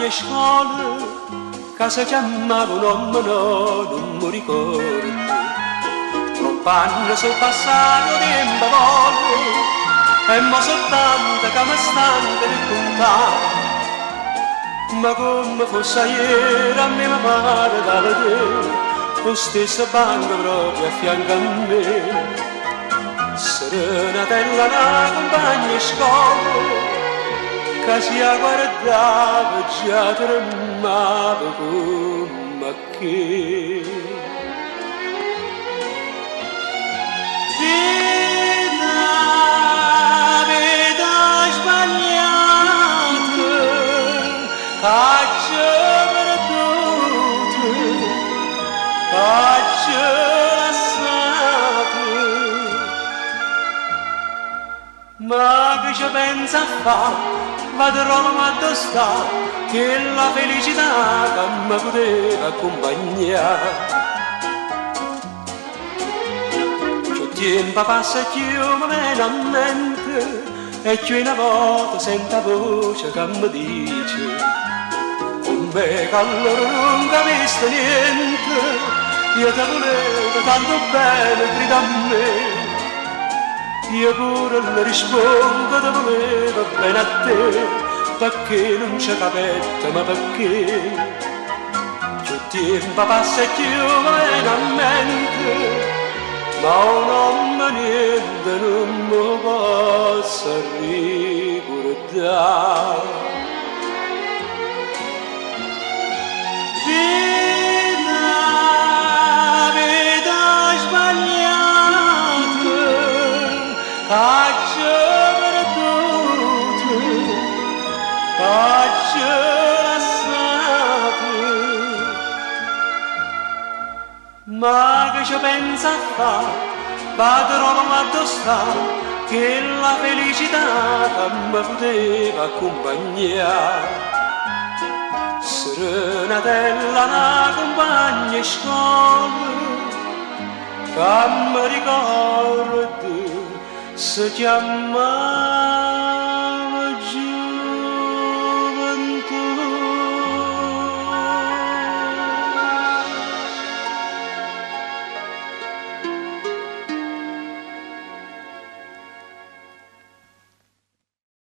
compagni scuola che si chiamavano nome non mi ricordo. Troppi anni sono passati tempo voglio e mo soltanto che mi stanno per contare. Ma come fosse ieri a me mi pare da vedere lo stesso banco proprio a fianco a me. Serenatella la compagna di scuola che si guardava già tremava come che. La vita sbagliata che perduto che lasciato. Ma che ci pensa a fare? Vado Roma a sta che la felicità che mi poteva accompagnare. Più tempo passa più mi viene a mente e più una volta sento voce che mi dice con me che allora non capisco niente, io ti volevo tanto bene, grida a me. Io pure le rispondo, te volevo bene a te, perché non c'è capetta, ma perché? Più tempo passa e più mi viene a mente, ma un uomo niente non mi posso ricordare. Ma che ci pensa a fare, padrone ma dove sta, che la felicità che mi poteva accompagnare. Serenatella una compagna di scuola, che mi ricordo si chiama